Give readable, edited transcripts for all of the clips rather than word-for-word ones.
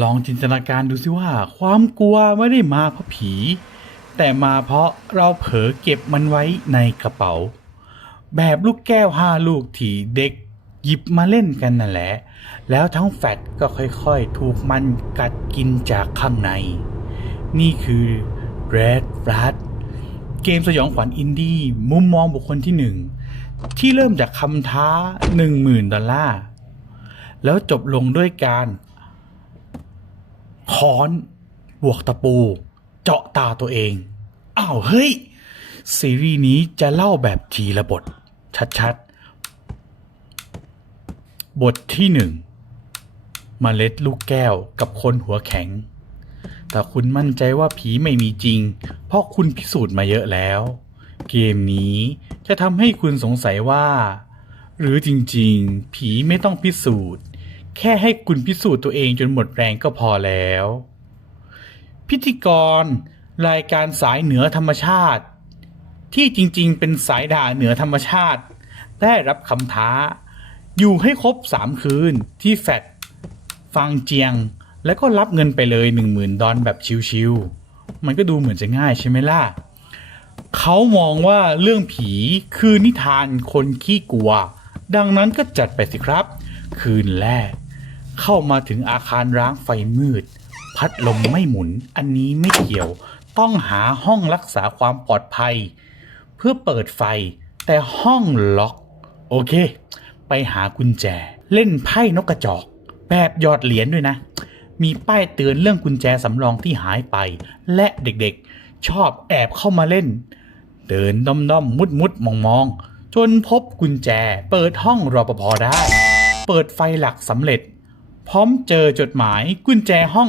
ลองจินตนาการดูสิว่าความกลัวไม่ได้มาเพราะผีแต่มาเพราะเราเผลอเก็บมันไว้ในกระเป๋าแบบลูกแก้ว5 ลูกที่เด็กหยิบมาเล่นกันนั่นแหละแล้วทั้งแฟตก็ค่อยๆถูกมันกัดกินจากข้างในนี่คือ Red Blood เกมสยองขวัญอินดี้มุมมองบุคคลที่1ที่เริ่มจากคำท้า $10,000แล้วจบลงด้วยการค้อนบวกตะปูเจาะตาตัวเองอ้าวเฮ้ยซีรีส์นี้จะเล่าแบบทีละบทชัดๆบทที่1เมล็ดลูกแก้วกับคนหัวแข็งแต่คุณมั่นใจว่าผีไม่มีจริงเพราะคุณพิสูจน์มาเยอะแล้วเกมนี้จะทำให้คุณสงสัยว่าหรือจริงๆผีไม่ต้องพิสูจน์แค่ให้คุณพิสูจน์ตัวเองจนหมดแรงก็พอแล้วพิธีกรรายการสายเหนือธรรมชาติที่จริงๆเป็นสายด่าเหนือธรรมชาติได้รับคำท้าอยู่ให้ครบ3 คืนที่แฟตฟังเจียงแล้วก็รับเงินไปเลย$10,000แบบชิวๆมันก็ดูเหมือนจะง่ายใช่ไหมล่ะเขามองว่าเรื่องผีคือนิทานคนขี้กลัวดังนั้นก็จัดไปสิครับคืนแรกเข้ามาถึงอาคารร้างไฟมืดพัดลมไม่หมุนอันนี้ไม่เกี่ยวต้องหาห้องรักษาความปลอดภัยเพื่อเปิดไฟแต่ห้องล็อกโอเคไปหากุญแจเล่นไพ่นกกระจอกแบบหยอดเหรียญด้วยนะมีป้ายเตือนเรื่องกุญแจสำรองที่หายไปและเด็กๆชอบแอบเข้ามาเล่นเดินด้อมๆมุดๆมองๆจนพบกุญแจเปิดห้องรปภได้เปิดไฟหลักสำเร็จพร้อมเจอจดหมายกุญแจห้อง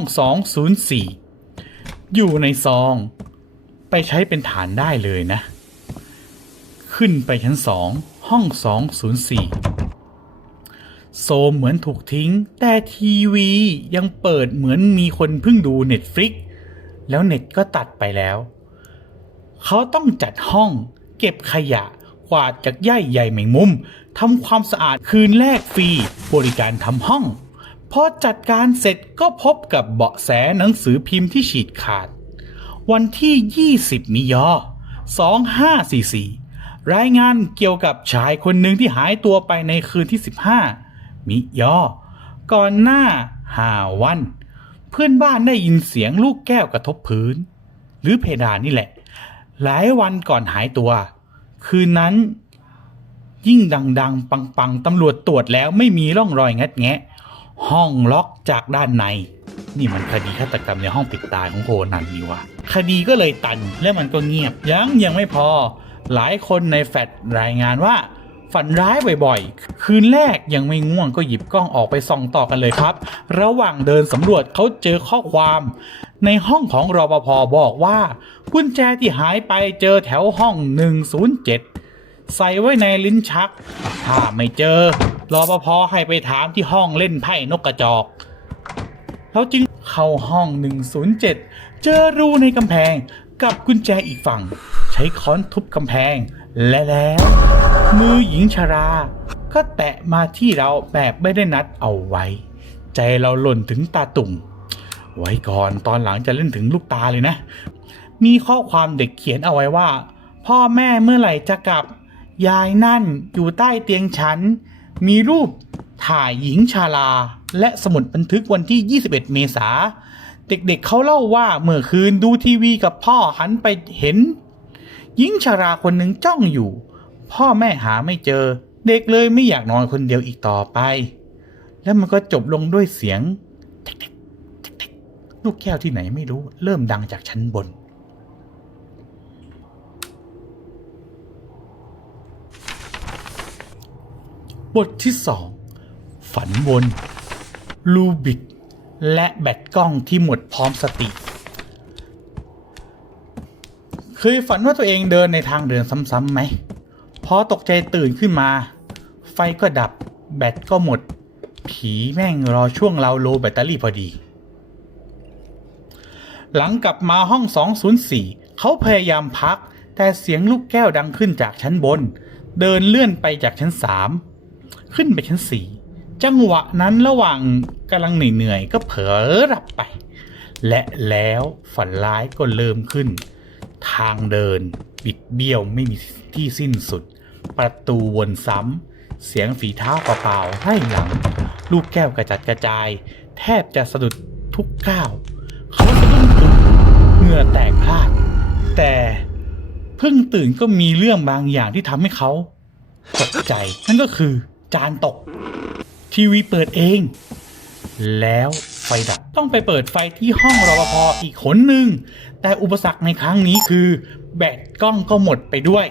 204อยู่ในซองไปใช้เป็นฐานได้เลยนะขึ้นไปชั้น2ห้อง204โซมเหมือนถูกทิ้งแต่ทีวียังเปิดเหมือนมีคนเพิ่งดู Netflix แล้วเน็ตก็ตัดไปแล้วเขาต้องจัดห้องเก็บขยะกวาดจากใยแมงมุมทำความสะอาดคืนแรกฟรีบริการทำห้องพอจัดการเสร็จก็พบกับเบาะแสหนังสือพิมพ์ที่ฉีกขาดวันที่20 มิยอ2544รายงานเกี่ยวกับชายคนหนึ่งที่หายตัวไปในคืนที่15 มิยอก่อนหน้า5 วันเพื่อนบ้านได้ยินเสียงลูกแก้วกระทบพื้นหรือเพดานนี่แหละหลายวันก่อนหายตัวคืนนั้นยิ่งดังๆปังๆตำรวจตรวจแล้วไม่มีร่องรอยงัดแงะห้องล็อกจากด้านในนี่มันคดีฆาตกรรมในห้องปิดตายของโคนันนี่วะคดีก็เลยตันและมันก็เงียบยังไม่พอหลายคนในแฟลชรายงานว่าฝันร้ายบ่อยๆคืนแรกยังไม่ง่วงก็หยิบกล้องออกไปส่องต่อกันเลยครับระหว่างเดินสำรวจเขาเจอข้อความในห้องของรปภ.บอกว่ากุญแจที่หายไปเจอแถวห้อง107ใส่ไว้ในลิ้นชักถ้าไม่เจอรปภ.ให้ไปถามที่ห้องเล่นไพ่นกกระจอกเขาจึงเข้าห้อง107เจอรูในกำแพงกับกุญแจอีกฝั่งใช้ค้อนทุบกำแพงและแล้วมือหญิงชราก็แตะมาที่เราแบบไม่ได้นัดเอาไว้ใจเราหล่นถึงตาตุ่มไว้ก่อนตอนหลังจะเล่นถึงลูกตาเลยนะมีข้อความเด็กเขียนเอาไว้ว่าพ่อแม่เมื่อไหร่จะกลับยายนั่นอยู่ใต้เตียงฉันมีรูปถ่ายหญิงชราและสมุดบันทึกวันที่21 เมษายนเด็กๆเขาเล่าว่าเมื่อคืนดูทีวีกับพ่อหันไปเห็นหญิงชราคนหนึ่งจ้องอยู่พ่อแม่หาไม่เจอเด็กเลยไม่อยากนอนคนเดียวอีกต่อไปแล้วมันก็จบลงด้วยเสียงลูกแก้วที่ไหนไม่รู้เริ่มดังจากชั้นบนบทที่2ฝันวนลูบิกและแบตกล้องที่หมดพร้อมสติเคยฝันว่าตัวเองเดินในทางเดินซ้ำๆไหมพอตกใจตื่นขึ้นมาไฟก็ดับแบตก็หมดผีแม่งรอช่วงเราโลแบตเตอรี่พอดีหลังกลับมาห้อง204เขาพยายามพักแต่เสียงลูกแก้วดังขึ้นจากชั้นบนเดินเลื่อนไปจากชั้น3ขึ้นไปชั้น4 จังหวะนั้นระหว่างกำลังเหนื่อยๆก็เผลอหลับไปและแล้วฝันร้ายก็เริ่มขึ้นทางเดินบิดเบี้ยวไม่มีที่สิ้นสุดประตูวนซ้ำเสียงฝีเท้าเปล่าๆไล่หลังลูกแก้วกระจัดกระจายแทบจะสะดุดทุกก้าวเขาสะดุ้งตื่นเหงื่อแตกพลาดแต่เพิ่งตื่นก็มีเรื่องบางอย่างที่ทำให้เขาตกใจนั่นก็คือจานตกทีวีเปิดเองแล้วไฟดับต้องไปเปิดไฟที่ห้องรปภ.อีกคนหนึ่งแต่อุปสรรคในครั้งนี้คือแบตกล้องก็หมดไปด้วย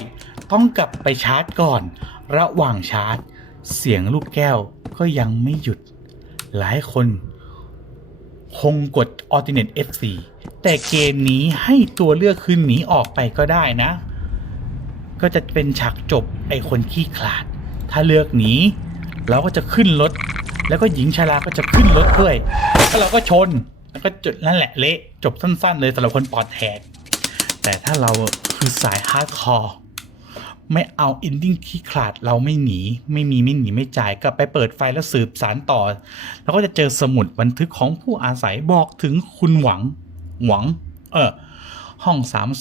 ต้องกลับไปชาร์จก่อนระหว่างชาร์จเสียงลูกแก้วก็ยังไม่หยุดหลายคนคงกด Alternate F4 แต่เกมนี้ให้ตัวเลือกคือหนีออกไปก็ได้นะก็จะเป็นฉากจบไอคนขี้ขลาดถ้าเลือกหนีเราก็จะขึ้นรถแล้วก็หญิงชราก็จะขึ้นรถด้วยแล้วเราก็ชนแล้วก็จุดนั่นแหละเละจบสั้นๆเลยสำหรับคนปอดแหกแต่ถ้าเราคือสายฮาร์ดคอร์ไม่เอาอินดิ้งขี้ขลาดเราไม่หนีไม่หนีไม่จ่ายกลับไปเปิดไฟแล้วสืบสารต่อแล้วก็จะเจอสมุดบันทึกของผู้อาศัยบอกถึงคุณหวังห้อง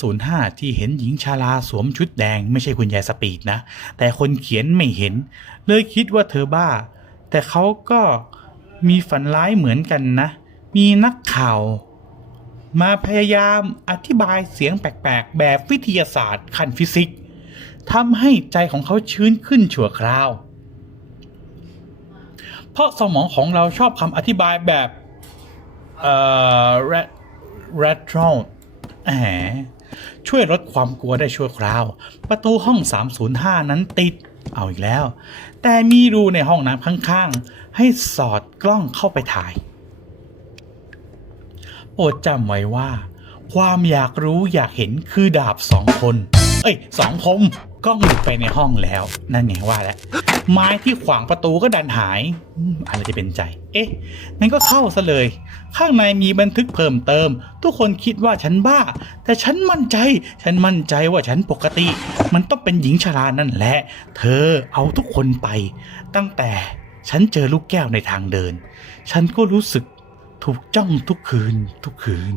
305ที่เห็นหญิงชราสวมชุดแดงไม่ใช่คุณยายสปีดนะแต่คนเขียนไม่เห็นเลยคิดว่าเธอบ้าแต่เขาก็มีฝันร้ายเหมือนกันนะมีนักข่าวมาพยายามอธิบายเสียงแปลกๆแบบวิทยาศาสตร์ขั้นฟิสิกส์ทำให้ใจของเขาชื้นขึ้นชั่วคราวเพราะสมองของเราชอบคำอธิบายแบบretro ช่วยลดความกลัวได้ชั่วคราวประตูห้อง305นั้นติดเอาอีกแล้วแต่มีรูในห้องน้ำข้างๆให้สอดกล้องเข้าไปถ่ายโปรดจำไว้ว่าความอยากรู้อยากเห็นคือดาบ2 คน2 คมกล้องหลุดไปในห้องแล้วนั่นไงว่าแล้วไม้ที่ขวางประตูก็ดันหายอะไรจะเป็นใจงั้นก็เข้าซะเลยข้างในมีบันทึกเพิ่มเติมทุกคนคิดว่าฉันบ้าแต่ฉันมั่นใจว่าฉันปกติมันต้องเป็นหญิงชรานั่นแหละเธอเอาทุกคนไปตั้งแต่ฉันเจอลูกแก้วในทางเดินฉันก็รู้สึกถูกจ้องทุกคืน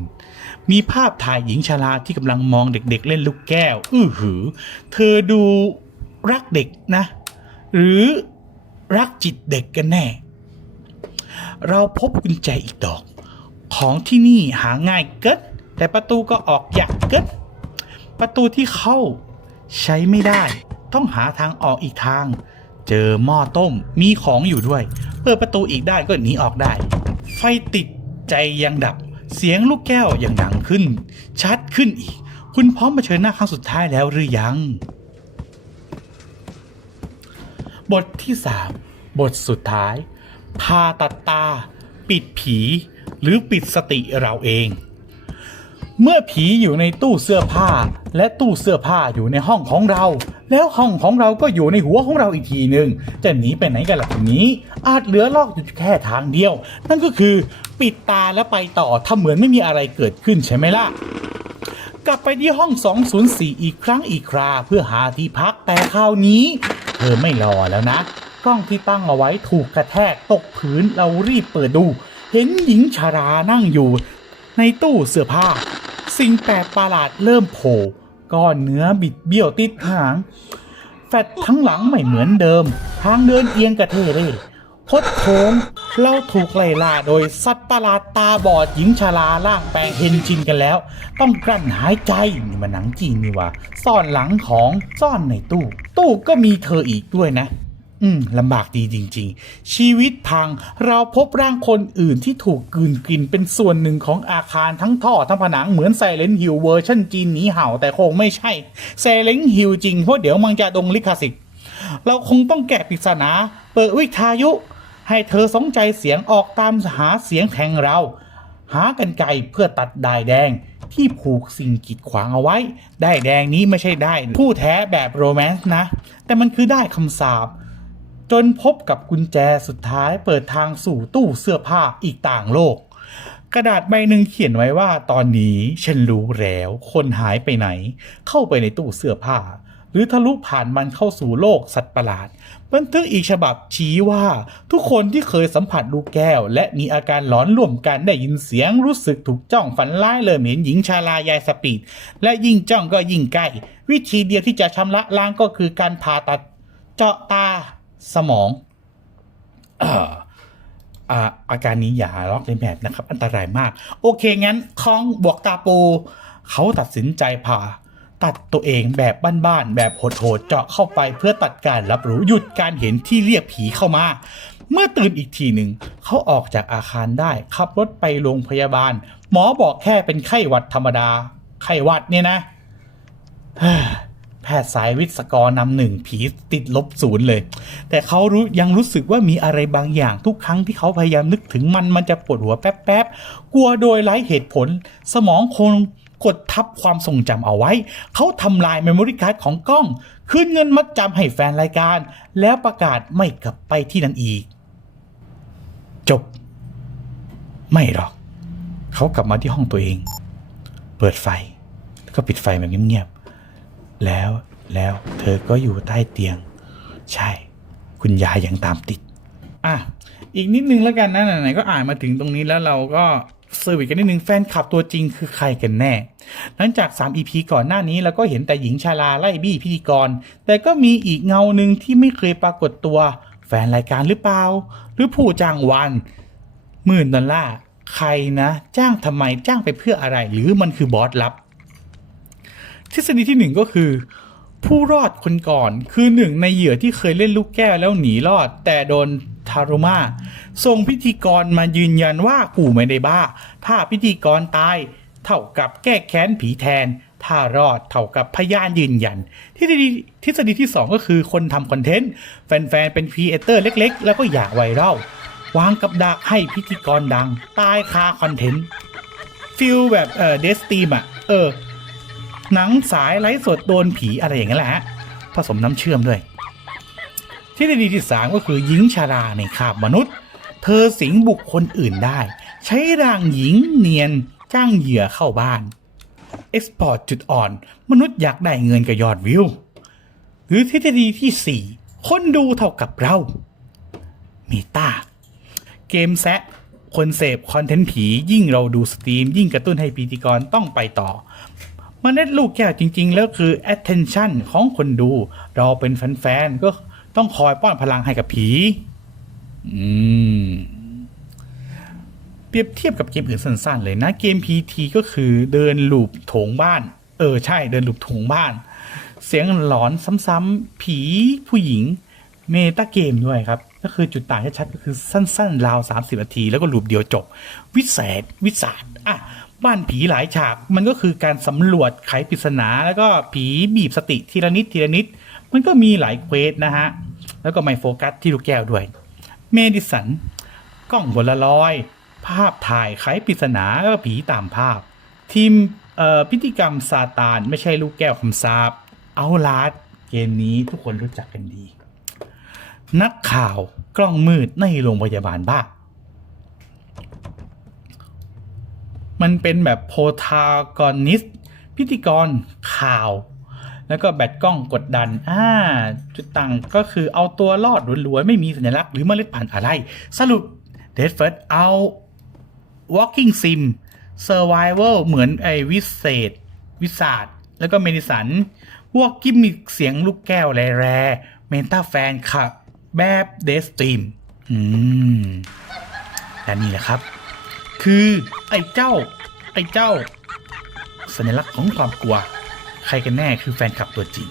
มีภาพถ่ายหญิงชราที่กำลังมองเด็กๆเล่นลูกแก้วเธอดูรักเด็กนะหรือรักจิตเด็กกันแน่เราพบกุญแจอีกดอกของที่นี่หาง่ายเกิดแต่ประตูก็ออกยากเกิดประตูที่เข้าใช้ไม่ได้ต้องหาทางออกอีกทางเจอหม้อต้มมีของอยู่ด้วยเปิดประตูอีกได้ก็หนีออกได้ไฟติดใจยังดับเสียงลูกแก้วยังดังขึ้นชัดขึ้นอีกคุณพร้อมเผชิญหน้าครั้งสุดท้ายแล้วหรือยังบทที่3บทสุดท้ายผ่าตัดตาปิดผีหรือปิดสติเราเองเมื่อผีอยู่ในตู้เสื้อผ้าและตู้เสื้อผ้าอยู่ในห้องของเราแล้วห้องของเราก็อยู่ในหัวของเราอีกทีหนึ่งจะหนีไปไหนกันล่ะทีนี้อาจเหลือลอกอยู่แค่ทางเดียวนั่นก็คือปิดตาแล้วไปต่อถ้าเหมือนไม่มีอะไรเกิดขึ้นใช่ไหมล่ะกลับไปที่ห้อง204อีกครั้งอีกคราเพื่อหาที่พักแต่คราวนี้เธอไม่รอแล้วนะกล้องที่ตั้งเอาไว้ถูกกระแทกตกพื้นเรารีบเปิดดูเห็นหญิงชรานั่งอยู่ในตู้เสื้อผ้าสิ่งแปลกประหลาดเริ่มโผล่ก้อนเนื้อบิดเบี้ยวติดหางแฟตทั้งหลังไม่เหมือนเดิมทางเดินเอียงกระเทเร่คดโค้งเราถูกไล่ล่าโดยสัตว์ประหลาดตาบอดหญิงชราล่างแปลงเห็นชินกันแล้วต้องกลั้นหายใจนี่มันหนังจีนนี่ว่าซ่อนหลังของซ่อนในตู้ก็มีเธออีกด้วยนะลำบากดีจริงๆชีวิตพังเราพบร่างคนอื่นที่ถูกกลืนกินเป็นส่วนหนึ่งของอาคารทั้งท่อทั้งผนังเหมือน Silent Hill เวอร์ชันจีนหนีเห่าแต่คงไม่ใช่ Silent Hill จริงเพราะเดี๋ยวมันจะโดนลิขสิทธิ์เราคงต้องแกะปริศนาเปิดวิทยุให้เธอสนใจเสียงออกตามหาเสียงแทงเราหากันไกรเพื่อตัดด้ายแดงที่ผูกสิ่งกีดขวางเอาไว้ด้ายแดงนี้ไม่ใช่ด้ายผู้แท้แบบโรแมนต์นะแต่มันคือด้ายคำสาปจนพบกับกุญแจสุดท้ายเปิดทางสู่ตู้เสื้อผ้าอีกต่างโลกกระดาษใบหนึ่งเขียนไว้ว่าตอนนี้ฉันรู้แล้วคนหายไปไหนเข้าไปในตู้เสื้อผ้า รือทะลุผ่านมันเข้าสู่โลกสัตว์ประหลาดบันทึกอีกฉบับชี้ว่าทุกคนที่เคยสัมผัสลูกแก้วและมีอาการหลอนร่วมกันได้ยินเสียงรู้สึกถูกจ้องฝันร้ายเริ่มเห็นหญิงชารายายสปีดและยิ่งจ้องก็ยิ่งใกล้วิธีเดียวที่จะชำระล้างก็คือการผ่าตัดเจาะตาสมองอาการนี้อย่าล็อกในแบบนะครับอันตรายมากโอเคงั้นคองบวกตาปูเขาตัดสินใจผ่าตัดตัวเองแบบบ้านๆแบบโหดๆเจาะเข้าไปเพื่อตัดการรับรู้หยุดการเห็นที่เรียกผีเข้ามาเมื่อตื่นอีกทีหนึ่งเขาออกจากอาคารได้ขับรถไปโรงพยาบาลหมอบอกแค่เป็นไข้หวัดธรรมดาไข้หวัดเนี่ยนะแพทย์สายวิศกรนำหนึ่งผีติด-0เลยแต่เขายังรู้สึกว่ามีอะไรบางอย่างทุกครั้งที่เขาพยายามนึกถึงมันจะปวดหัวแป๊บๆกลัวโดยไร้เหตุผลสมองคงกดทับความทรงจำเอาไว้เขาทำลายเมมโมรี่การ์ดของกล้องคืนเงินมัดจำให้แฟนรายการแล้วประกาศไม่กลับไปที่นั่นอีกจบไม่หรอกเขากลับมาที่ห้องตัวเองเปิดไฟแล้วก็ปิดไฟแบบเงียบๆแล้วเธอก็อยู่ใต้เตียงใช่คุณยายยังตามติดอีกนิดนึงแล้วกันนะไหนๆก็อ่านมาถึงตรงนี้แล้วเราก็เซอร์วิสกันนิดนึงแฟนคลับตัวจริงคือใครกันแน่หลังจาก3 EP ก่อนหน้านี้เราก็เห็นแต่หญิงชาราไล่บี้พิธีกรแต่ก็มีอีกเงาหนึ่งที่ไม่เคยปรากฏตัวแฟนรายการหรือเปล่าหรือผู้จ้างวัน$10,000ใครนะจ้างทำไมจ้างไปเพื่ออะไรหรือมันคือบอสลับทฤษฎีที่1ก็คือผู้รอดคนก่อนคือหนึ่งในเหยื่อที่เคยเล่นลูกแก้วแล้วหนีรอดแต่โดนทารุมาส่งพิธีกรมายืนยันว่ากูไม่ได้บ้าถ้าพิธีกรตายเท่ากับแก้แค้นผีแทนถ้ารอดเท่ากับพยานยืนยันทฤษฎีที่2ก็คือคนทำคอนเทนต์แฟนๆเป็นครีเอเตอร์เล็กๆแล้วก็อยากไวรัลวางกับดักให้พิธีกรดังตายคาคอนเทนต์ฟิลแบบเดสตีมหนังสายไลฟ์สดโดนผีอะไรอย่างนั้นแหละผสมน้ำเชื่อมด้วยทฤษฎีที่3ก็คือหญิงชาราในคราบมนุษย์เธอสิงบุคคลอื่นได้ใช้ร่างหญิงเนียนจ้างเหยื่อเข้าบ้านเอ็กซ์พอร์ตจุดอ่อนมนุษย์อยากได้เงินกับยอดวิวหรือทฤษฎีที่4คนดูเท่ากับเราเมตาเกมแซะคนเสพคอนเทนต์ผียิ่งเราดูสตรีมยิ่งกระตุ้นให้พิธีกรต้องไปต่อเมล็ดลูกแก้วจริงๆแล้วคือ attention ของคนดูเราเป็นแฟนๆก็ต้องคอยป้อนพลังให้กับผีเปรียบเทียบกับเกมอื่นสั้นๆเลยนะเกม PT ก็คือเดินลูปโถงบ้านใช่เดินลูปโถงบ้านเสียงหลอนซ้ำๆผีผู้หญิงเมตาเกมด้วยครับก็คือจุดต่างชัดๆก็คือสั้นๆราว30 นาทีแล้วก็ลูปเดียวจบวิศาสตร์บ้านผีหลายฉากมันก็คือการสำรวจไขปริศนาแล้วก็ผีบีบสติทีละนิดมันก็มีหลายเควสนะฮะแล้วก็ไม่โฟกัสที่ลูกแก้วด้วยเมดิสันกล้องบนละลอยภาพถ่ายไขปริศนาแล้วก็ผีตามภาพทีมพิธีกรรมซาตานไม่ใช่ลูกแก้วคำสาปเอาลาดเกมนี้ทุกคนรู้จักกันดีนักข่าวกล้องมืดในโรงพยาบาลบ้ามันเป็นแบบโพทากอนิสต์พิธีกรข่าวแล้วก็แบตกล้องกดดันจุดต่างก็คือเอาตัวรอดล้วนๆไม่มีสัญลักษณ์หรือเมล็ดพันธุ์อะไรสรุป Dead First เอา Walking Sim Survival เหมือนวิศาสตร์แล้วก็เมดิสันพวกกิมมิคเสียงลูกแก้วแร่เมตาแฟนคลับแบบเดสตรีมและนี่แหละครับคือไอ้เจ้าสัญลักษณ์ของความกลัวใครกันแน่คือแฟนคลับตัวจริง